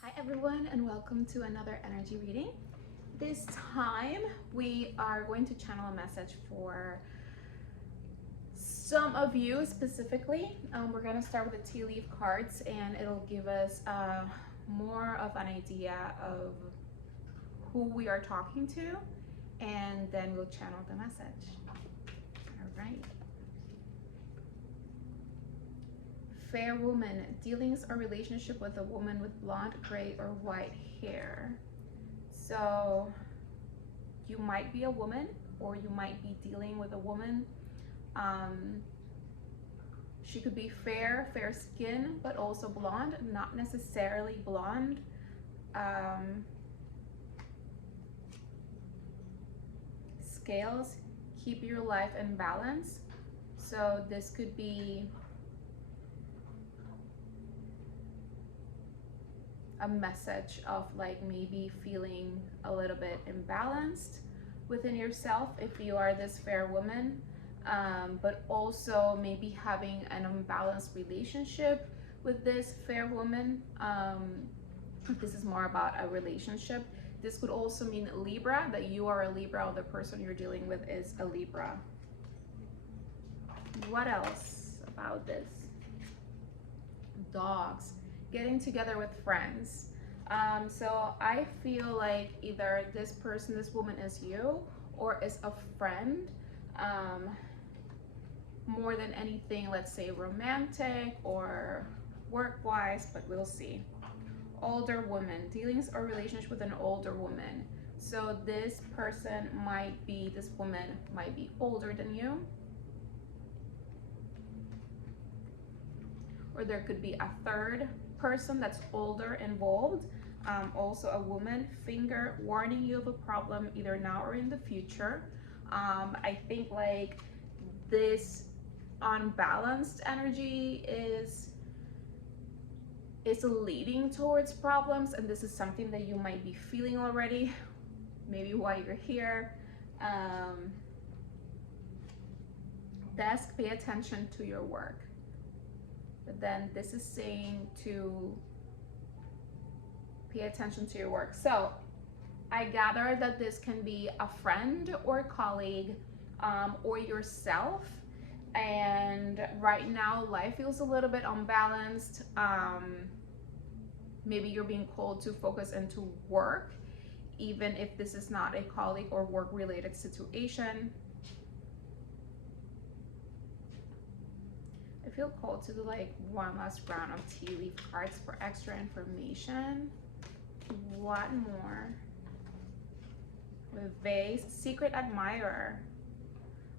Hi everyone, and welcome to another energy reading. This time we are going to channel a message for some of you specifically. We're going to start with the tea leaf cards, and it'll give us more of an idea of who we are talking to, and then we'll channel the message. All right. Fair woman, dealings or relationship with a woman with blonde, gray, or white hair. So you might be a woman, or you might be dealing with a woman. She could be fair skin, but also blonde, not necessarily blonde. Scales, keep your life in balance. So this could be a message of like maybe feeling a little bit imbalanced within yourself if you are this fair woman, but also maybe having an unbalanced relationship with this fair woman. If this is more about a relationship, this could also mean Libra, that you are a Libra or the person you're dealing with is a Libra. What else about this? Dogs, getting together with friends. So I feel like either this person, this woman is you, or is a friend. More than anything, let's say romantic or work-wise, but we'll see. Older woman, dealings or relationship with an older woman. So this person might be, this woman might be older than you, or there could be a third person that's older involved. Also a woman, finger warning you of a problem either now or in the future. I think like this unbalanced energy is leading towards problems, and this is something that you might be feeling already, maybe while you're here. Desk, pay attention to your work. But then this is saying to pay attention to your work. So I gather that this can be a friend or colleague, or yourself. And right now life feels a little bit unbalanced. Maybe you're being called to focus into work, even if this is not a colleague or work related situation. I feel called to do like one last round of tea leaf cards for extra information. What more? With vase, secret admirer.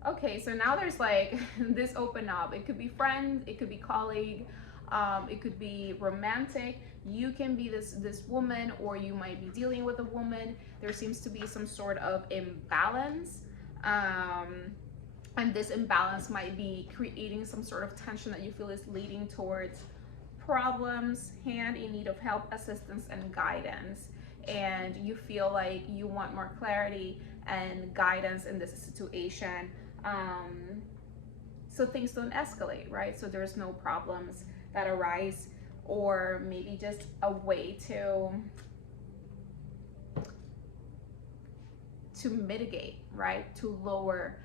Okay, so now there's like this open up. It could be friend, it could be colleague, it could be romantic. You can be this woman, or you might be dealing with a woman. There seems to be some sort of imbalance. And this imbalance might be creating some sort of tension that you feel is leading towards problems, hand in need of help, assistance, and guidance. And you feel like you want more clarity and guidance in this situation. So things don't escalate, right? So there's no problems that arise, or maybe just a way to mitigate, right? To lower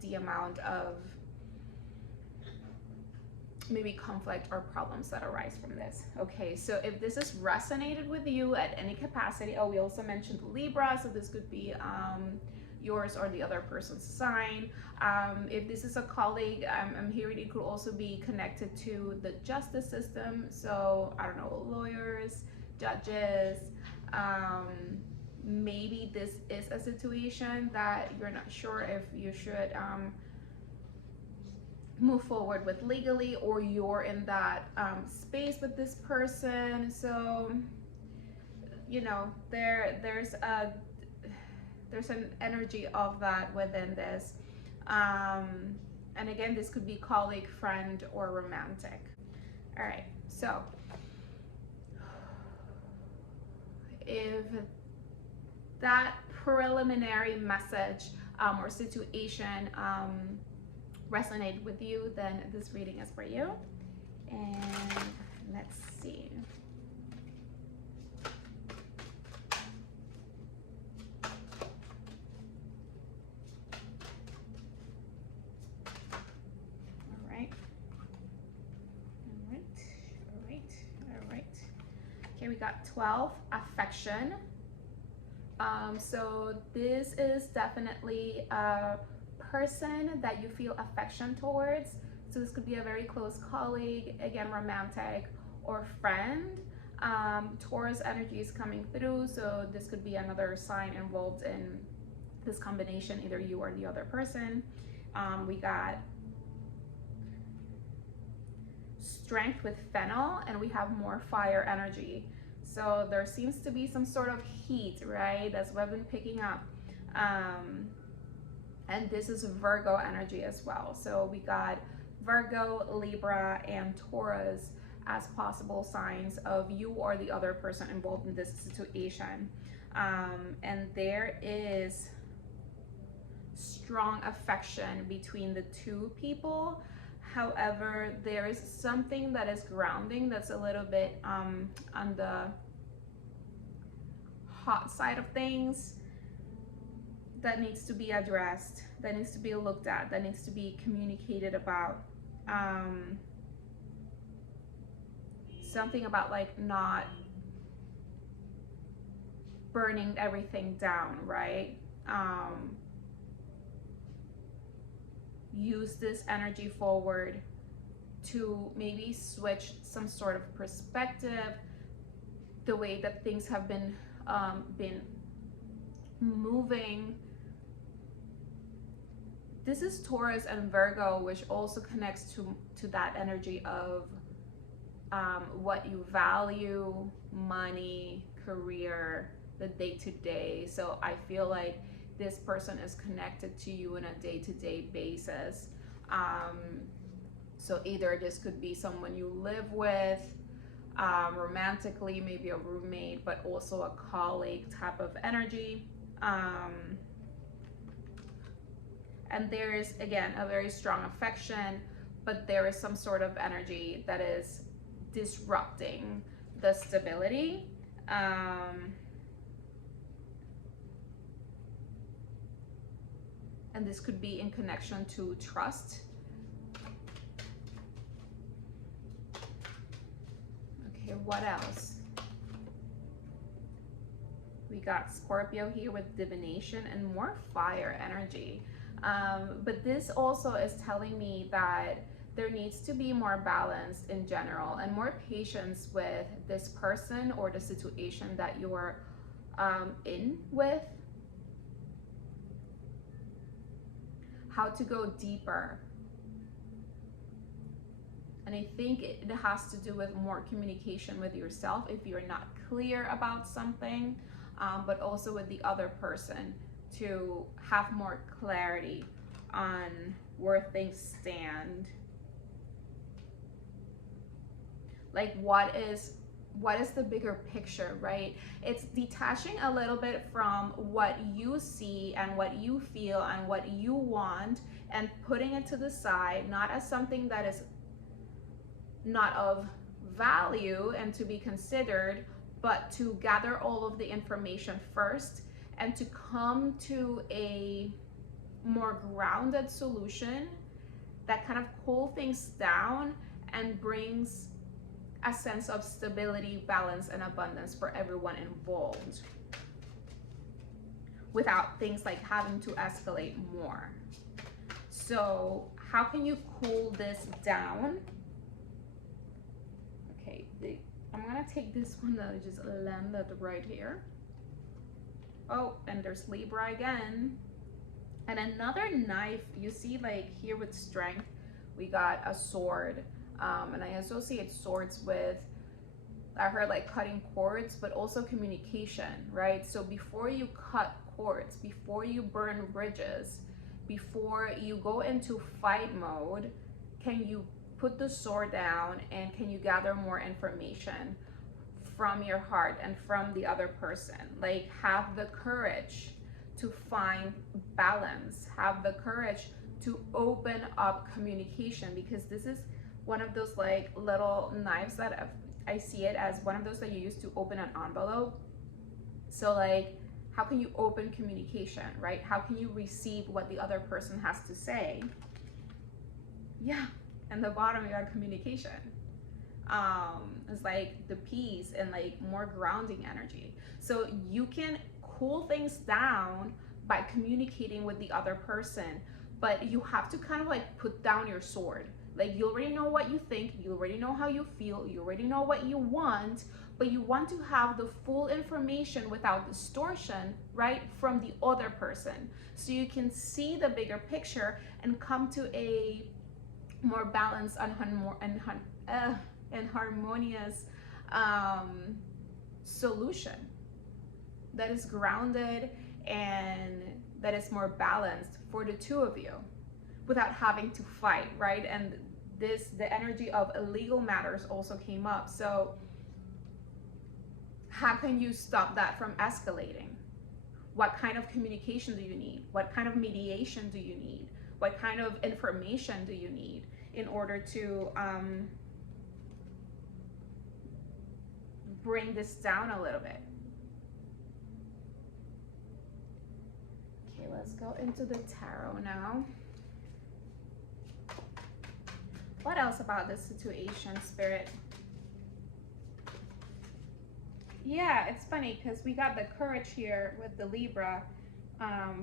the amount of maybe conflict or problems that arise from this. Okay, so if this has resonated with you at any capacity, oh, we also mentioned Libra, so this could be yours or the other person's sign. If this is a colleague, I'm hearing it could also be connected to the justice system. So I don't know, lawyers, judges. Maybe this is a situation that you're not sure if you should move forward with legally, or you're in that space with this person. So you know, there's an energy of that within this. And again, this could be colleague, friend, or romantic. All right, so if that preliminary message or situation resonated with you, then this reading is for you. And let's see. All right. All right. Okay, we got 12, affection. So this is definitely a person that you feel affection towards. So this could be a very close colleague, again, romantic, or friend. Taurus energy is coming through, so this could be another sign involved in this combination, either you or the other person. We got strength with fennel, and we have more fire energy. So there seems to be some sort of heat, right? That's what I've been picking up. And this is Virgo energy as well. So we got Virgo, Libra, and Taurus as possible signs of you or the other person involved in this situation. And there is strong affection between the two people. However, there is something that is grounding that's a little bit on the hot side of things that needs to be addressed, that needs to be looked at, that needs to be communicated about. Something about like not burning everything down, right? Use this energy forward to maybe switch some sort of perspective, the way that things have been moving. This is Taurus and Virgo, which also connects to that energy of what you value, money, career, the day-to-day. So I feel like this person is connected to you on a day-to-day basis. So either this could be someone you live with, romantically, maybe a roommate, but also a colleague type of energy. And there is, again, a very strong affection, but there is some sort of energy that is disrupting the stability. And this could be in connection to trust. Okay, what else? We got Scorpio here with divination and more fire energy. But this also is telling me that there needs to be more balance in general and more patience with this person or the situation that you're in with. How to go deeper. And I think it has to do with more communication with yourself if you're not clear about something, but also with the other person to have more clarity on where things stand. Like what is the bigger picture, right? It's detaching a little bit from what you see and what you feel and what you want and putting it to the side, not as something that is not of value and to be considered, but to gather all of the information first and to come to a more grounded solution that kind of cool things down and brings a sense of stability, balance, and abundance for everyone involved without things like having to escalate more. So how can you cool this down? Okay, I'm gonna take this one that I just landed right here. Oh, and there's Libra again. And another knife, you see like here with strength, we got a sword. And I associate swords with, I heard like cutting cords, but also communication, right? So before you cut cords, before you burn bridges, before you go into fight mode, can you put the sword down and can you gather more information from your heart and from the other person? Like have the courage to find balance, have the courage to open up communication, because this is one of those like little knives that I see it as one of those that you use to open an envelope. So like, how can you open communication, right? How can you receive what the other person has to say? Yeah, and the bottom you got communication. It's like the peace and like more grounding energy. So you can cool things down by communicating with the other person, but you have to kind of like put down your sword. Like, you already know what you think, you already know how you feel, you already know what you want, but you want to have the full information without distortion, right, from the other person. So you can see the bigger picture and come to a more balanced and harmonious solution that is grounded and that is more balanced for the two of you without having to fight, right? And the energy of illegal matters also came up. So how can you stop that from escalating? What kind of communication do you need? What kind of mediation do you need? What kind of information do you need in order to bring this down a little bit? Okay, let's go into the tarot now. What else about this situation, Spirit? Yeah, it's funny because we got the courage here with the Libra.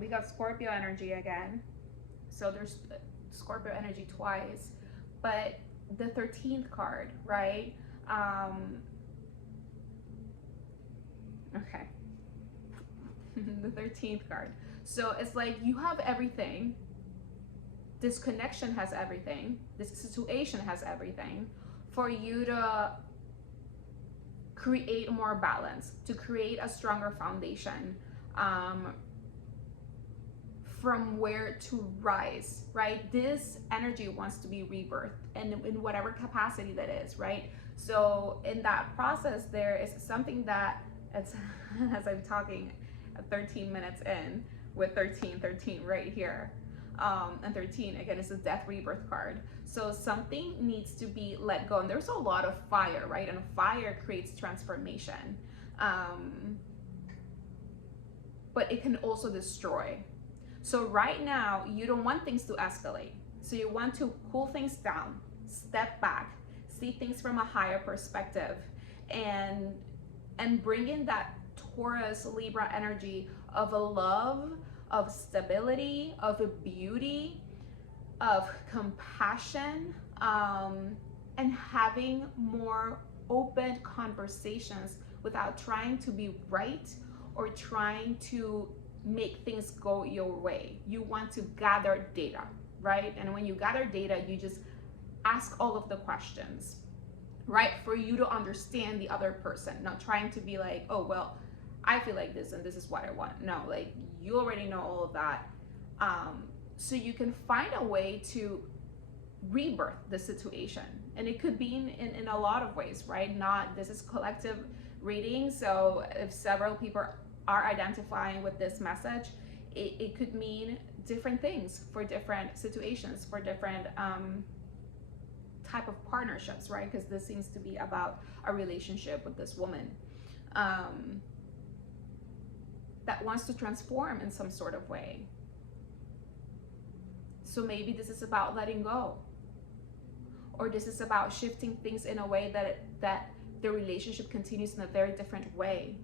We got Scorpio energy again. So there's Scorpio energy twice. But the 13th card, right? Okay. The 13th card. So it's like you have everything. This connection has everything. This situation has everything for you to create more balance, to create a stronger foundation, from where to rise, right? This energy wants to be rebirthed, and in whatever capacity that is, right? So in that process, there is something that, it's, as I'm talking 13 minutes in with 13 right here. And 13 again is a death rebirth card. So something needs to be let go, and there's a lot of fire, right? And fire creates transformation, but it can also destroy. So right now you don't want things to escalate, so you want to cool things down, step back, see things from a higher perspective, and bring in that Taurus Libra energy of a love, of stability, of a beauty, of compassion, and having more open conversations without trying to be right or trying to make things go your way. You want to gather data, right? And when you gather data, you just ask all of the questions, right? For you to understand the other person, not trying to be like, oh, well, I feel like this and this is what I want. No, like, you already know all of that. So you can find a way to rebirth the situation. And it could be in a lot of ways, right? Not, this is collective reading. So if several people are identifying with this message, it could mean different things for different situations, for different type of partnerships, right? Because this seems to be about a relationship with this woman that wants to transform in some sort of way. So maybe this is about letting go, or this is about shifting things in a way that the relationship continues in a very different way.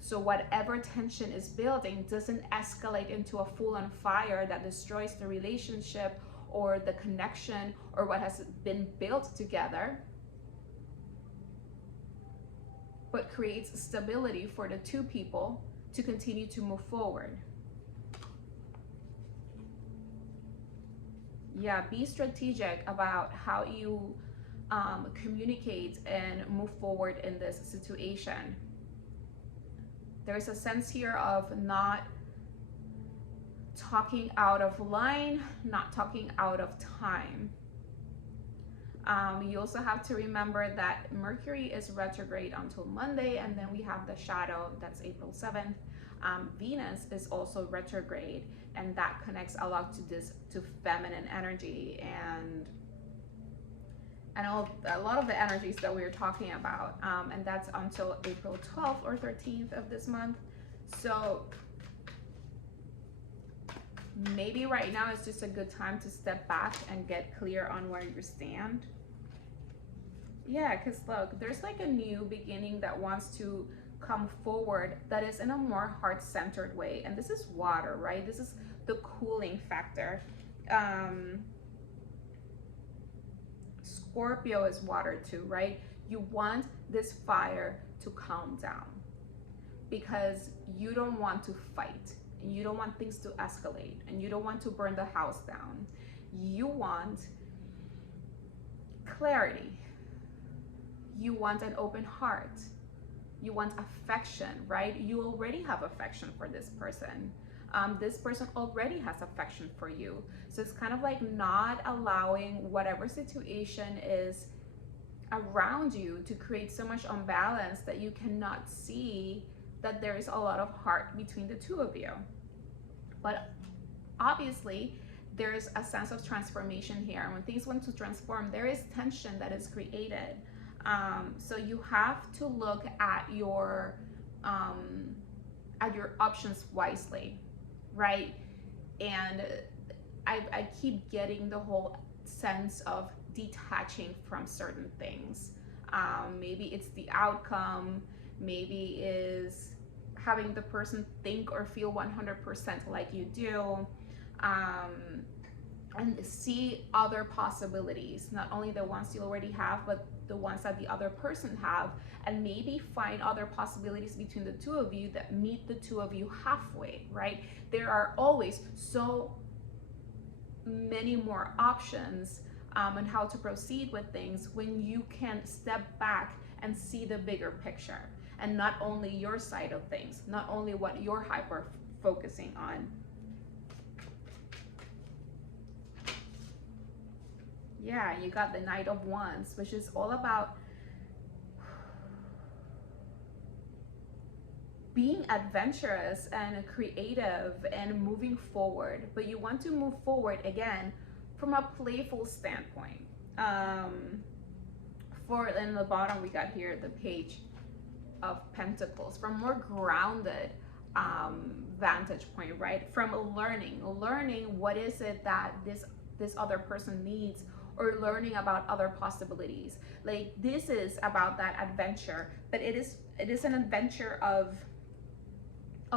So whatever tension is building doesn't escalate into a full-on fire that destroys the relationship or the connection or what has been built together, but creates stability for the two people to continue to move forward. Yeah, be strategic about how you communicate and move forward in this situation. There's a sense here of not talking out of line, not talking out of time. You also have to remember that Mercury is retrograde until Monday, and then we have the shadow, that's April 7th. Venus is also retrograde, and that connects a lot to feminine energy and a lot of the energies that we were talking about, and that's until April 12th or 13th of this month. So maybe right now is just a good time to step back and get clear on where you stand. Yeah, because look, there's like a new beginning that wants to come forward that is in a more heart-centered way. And this is water, right? This is the cooling factor. Scorpio is water too, right? You want this fire to calm down because you don't want to fight, and you don't want things to escalate, and you don't want to burn the house down. You want clarity. You want an open heart. You want affection, right? You already have affection for this person. This person already has affection for you. So it's kind of like not allowing whatever situation is around you to create so much imbalance that you cannot see that there is a lot of heart between the two of you. But obviously, there's a sense of transformation here. And when things want to transform, there is tension that is created. So you have to look at your options wisely, right? And I keep getting the whole sense of detaching from certain things. Maybe it's the outcome, maybe is having the person think or feel 100% like you do, and see other possibilities, not only the ones you already have, but the ones that the other person have, and maybe find other possibilities between the two of you that meet the two of you halfway, right? There are always so many more options on how to proceed with things when you can step back and see the bigger picture, and not only your side of things, not only what you're hyper focusing on. Yeah, you got the Knight of Wands, which is all about being adventurous and creative and moving forward. But you want to move forward, again, from a playful standpoint. In the bottom, we got here the Page of Pentacles, from more grounded vantage point, right? From learning what is it that this other person needs, or learning about other possibilities. Like, this is about that adventure, but it is an adventure of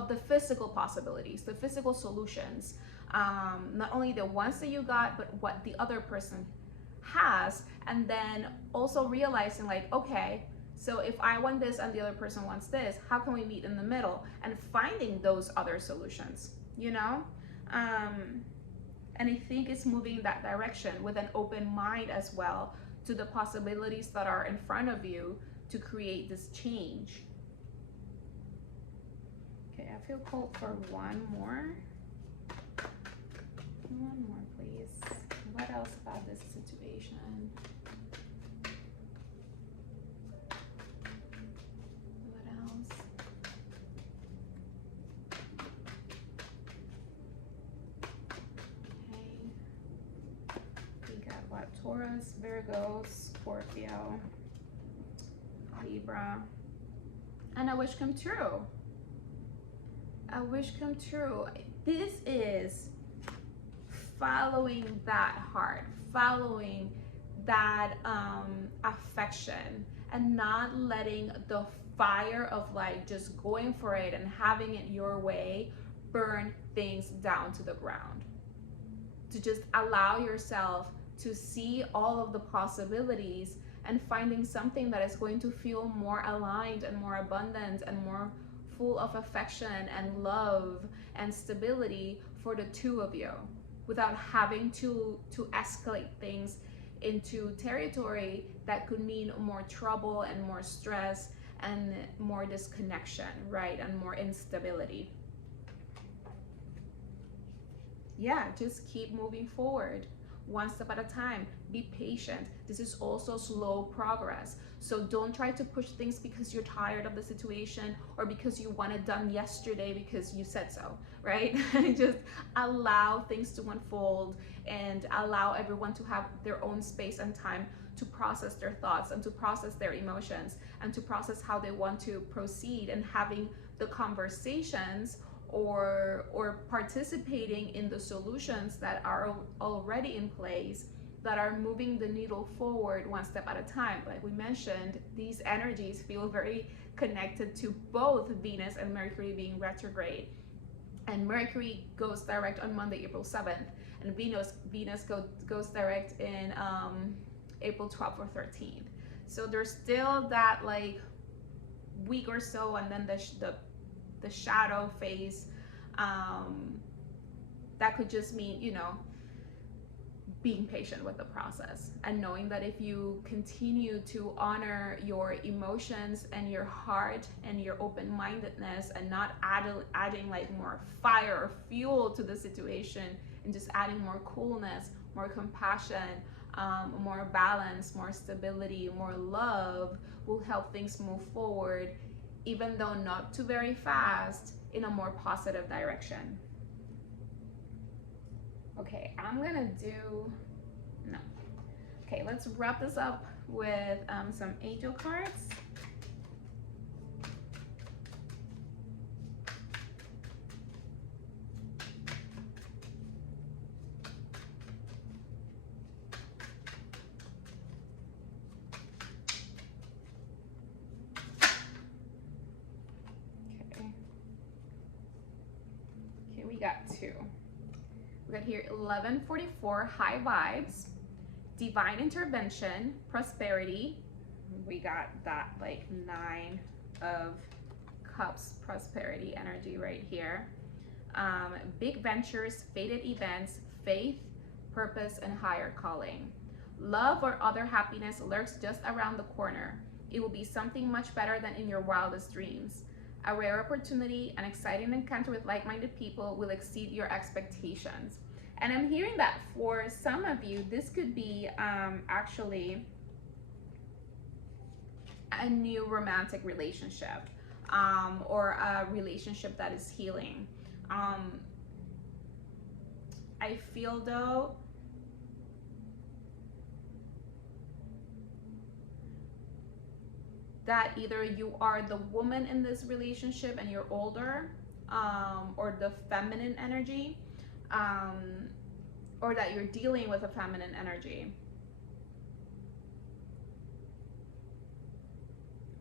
the physical possibilities, the physical solutions, not only the ones that you got, but what the other person has. And then also realizing, like, okay, so if I want this and the other person wants this, how can we meet in the middle? And finding those other solutions, you know? And I think it's moving in that direction with an open mind as well to the possibilities that are in front of you to create this change. Okay, I feel called for one more. One more, please. What else about this situation? What else? Taurus, Virgo, Scorpio, Libra, and a wish come true. A wish come true. This is following that heart, following that affection, and not letting the fire of like just going for it and having it your way burn things down to the ground. To just allow yourself to see all of the possibilities and finding something that is going to feel more aligned and more abundant and more full of affection and love and stability for the two of you, without having to escalate things into territory that could mean more trouble and more stress and more disconnection, right? And more instability. Yeah, just keep moving forward. One step at a time. Be patient. This is also slow progress. So don't try to push things because you're tired of the situation or because you want it done yesterday because you said so, right? Just allow things to unfold and allow everyone to have their own space and time to process their thoughts and to process their emotions and to process how they want to proceed, and having the conversations or participating in the solutions that are already in place that are moving the needle forward one step at a time. Like we mentioned, these energies feel very connected to both Venus and Mercury being retrograde. And Mercury goes direct on Monday, April 7th, and Venus goes direct in April 12th or 13th. So there's still that like week or so, and then the shadow phase that could just mean, you know, being patient with the process and knowing that if you continue to honor your emotions and your heart and your open-mindedness and not adding like more fire or fuel to the situation, and just adding more coolness, more compassion, more balance, more stability, more love, will help things move forward, even though not too very fast, in a more positive direction. Okay, Okay, let's wrap this up with some angel cards. Okay, we got two. We got here 1144, high vibes, divine intervention, prosperity. We got that like 9 of cups prosperity energy right here. Big ventures, fated events, faith, purpose, and higher calling. Love or other happiness lurks just around the corner. It will be something much better than in your wildest dreams. A rare opportunity, an exciting encounter with like-minded people will exceed your expectations. And I'm hearing that for some of you, this could be actually a new romantic relationship, or a relationship that is healing. I feel though that either you are the woman in this relationship and you're older, or the feminine energy, or that you're dealing with a feminine energy.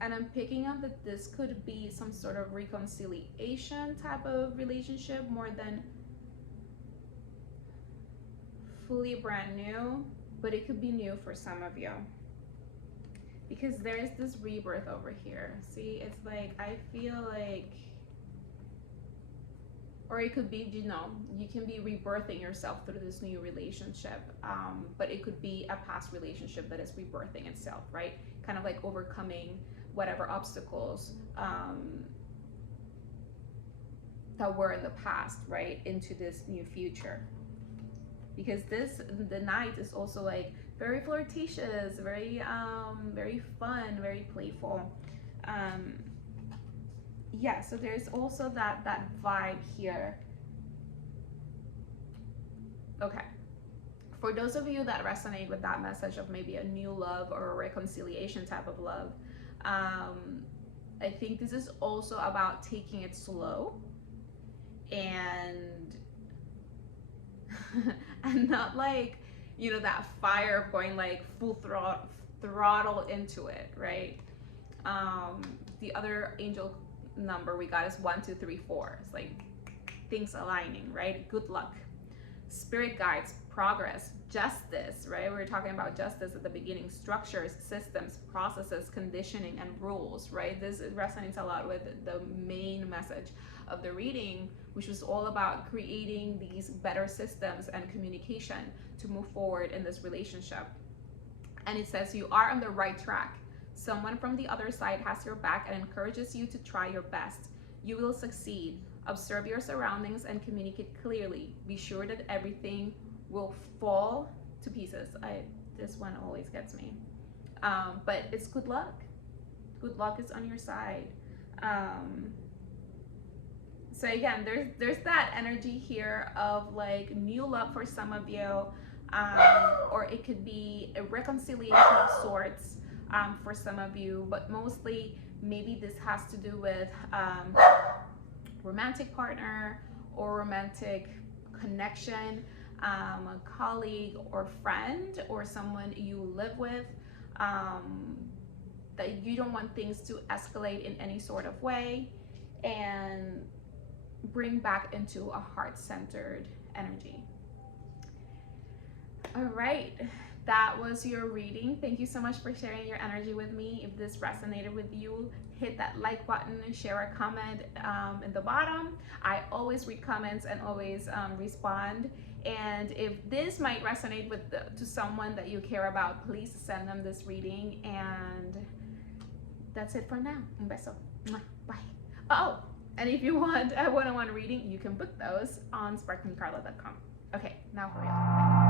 And I'm picking up that this could be some sort of reconciliation type of relationship, more than fully brand new, but it could be new for some of you. Because there is this rebirth over here. See, it's like, I feel like, or it could be, you know, you can be rebirthing yourself through this new relationship, but it could be a past relationship that is rebirthing itself, right? Kind of like overcoming whatever obstacles that were in the past, right, into this new future. Because the Knight is also like very flirtatious, very very fun, very playful. Yeah, so there's also that vibe here. Okay, for those of you that resonate with that message of maybe a new love or a reconciliation type of love, I think this is also about taking it slow and and not like, you know, that fire of going like full throttle into it, right? The other angel number we got is 1, 2, 3, 4. It's like things aligning, right? Good luck, spirit guides, progress, justice, right? We were talking about justice at the beginning. Structures, systems, processes, conditioning, and rules, right? This resonates a lot with the main message of the reading, which was all about creating these better systems and communication to move forward in this relationship. And it says you are on the right track. Someone from the other side has your back and encourages you to try your best. You will succeed. Observe your surroundings and communicate clearly. Be sure that everything will fall to pieces. This one always gets me. But it's good luck. Good luck is on your side. So again, there's that energy here of like new love for some of you. or it could be a reconciliation of sorts for some of you, but mostly maybe this has to do with romantic partner or romantic connection, a colleague or friend or someone you live with, that you don't want things to escalate in any sort of way and bring back into a heart-centered energy. All right, that was your reading. Thank you so much for sharing your energy with me. If this resonated with you, hit that like button and share a comment in the bottom. I always read comments and always respond. And if this might resonate with to someone that you care about, please send them this reading. And that's it for now. Un beso. Bye. Oh, and if you want a one-on-one reading, you can book those on sparklingcarla.com. Okay, now hurry up. Bye.